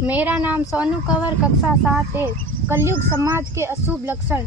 मेरा नाम सोनू कंवर, कक्षा 7 है। कलयुग समाज के अशुभ लक्षण।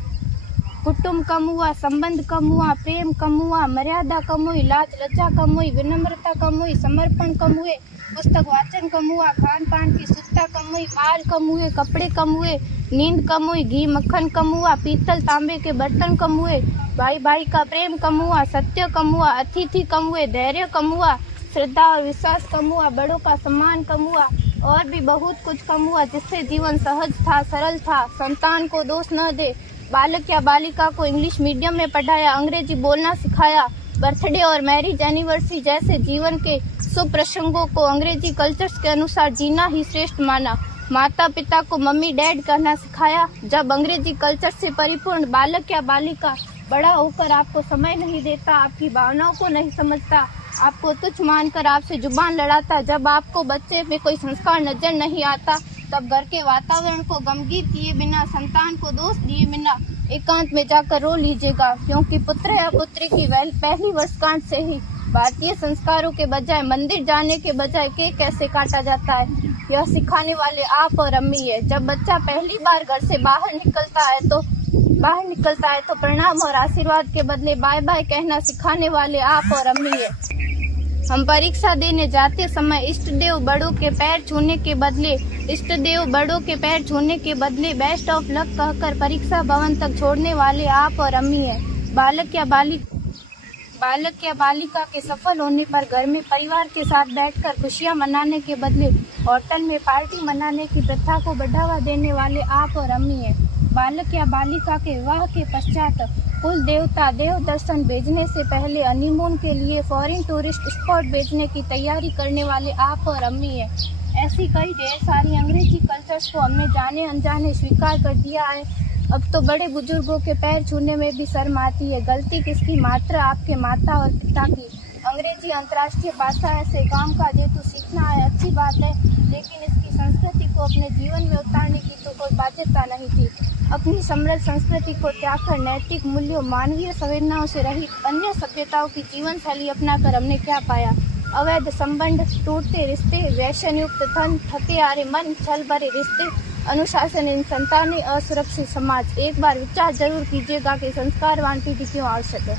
कुटुंब कम हुआ, संबंध कम हुआ, प्रेम कम हुआ, मर्यादा कम हुई, लाज लज्जा कम हुई, विनम्रता कम हुई, समर्पण कम हुए, पुस्तक वाचन कम हुआ, खान पान की शुद्धता कम हुई, बाल कम हुए, कपड़े कम हुए, नींद कम हुई, घी मक्खन कम हुआ, पीतल तांबे के बर्तन कम हुए, भाई भाई का प्रेम कम हुआ, सत्य कम हुआ, अतिथि कम हुए, धैर्य कम हुआ, श्रद्धा और विश्वास कम हुआ, बड़ों का सम्मान कम हुआ और भी बहुत कुछ कम हुआ, जिससे जीवन सहज था, सरल था। संतान को दोष न दे। बालक या बालिका को इंग्लिश मीडियम में पढ़ाया, अंग्रेजी बोलना सिखाया, बर्थडे और मैरिज एनिवर्सरी जैसे जीवन के शुभ प्रसंगों को अंग्रेजी कल्चर्स के अनुसार जीना ही श्रेष्ठ माना। माता पिता को मम्मी डैड कहना सिखाया। जब अंग्रेजी कल्चर से परिपूर्ण बालक या बालिका बड़ा होकर आपको समय नहीं देता, आपकी भावनाओं को नहीं समझता, आपको तुच्छ मानकर आपसे जुबान लड़ाता, जब आपको बच्चे में कोई संस्कार नजर नहीं आता, तब घर के वातावरण को गमगीन किए बिना, संतान को दोष दिए बिना एकांत में जाकर रो लीजिएगा, क्योंकि पुत्र या पुत्री की पहली वर्षगांठ से ही भारतीय संस्कारों के बजाय, मंदिर जाने के बजाय केक कैसे काटा जाता है, यह सिखाने वाले आप और अम्मी है। जब बच्चा पहली बार घर से बाहर निकलता है तो प्रणाम और आशीर्वाद के बदले बाय बाय कहना सिखाने वाले आप और अम्मी है। हम परीक्षा देने जाते समय इष्ट देव बड़ों के पैर छूने के बदले बेस्ट ऑफ लक कहकर परीक्षा भवन तक छोड़ने वाले आप और अम्मी है। बालक या बालिका के सफल होने पर घर में परिवार के साथ बैठकर खुशियां मनाने के बदले होटल में पार्टी मनाने की प्रथा को बढ़ावा देने वाले आप और अम्मी है। बालक या बालिका के विवाह के पश्चात कुल देवता देव दर्शन भेजने से पहले हनीमून के लिए फॉरेन टूरिस्ट स्पॉट भेजने की तैयारी करने वाले आप और अम्मी है। ऐसी कई ढेर सारी अंग्रेजी कल्चर्स को हमने जाने अनजाने स्वीकार कर दिया है। अब तो बड़े बुजुर्गों के पैर छूने में भी शर्म आती है। गलती किसकी? मात्र आपके माता और पिता की। अंग्रेजी अंतर्राष्ट्रीय भाषा है, से काम का जेतु सीखना है, अच्छी बात है, लेकिन इसकी संस्कृति को अपने जीवन में उतारने की तो कोई बाध्यता नहीं थी। अपनी समृद्ध संस्कृति को त्याग कर नैतिक मूल्यों, मानवीय संवेदनाओं से रहित अन्य सभ्यताओं की जीवन शैली अपनाकर हमने क्या पाया? अवैध संबंध, टूटते रिश्ते, व्यसनयुक्त धन, थके हारे मन, छल भरे रिश्ते, अनुशासनहीन संतानें, असुरक्षित समाज। एक बार विचार जरूर कीजिएगा कि संस्कारवान पीढ़ी क्यों आवश्यक है।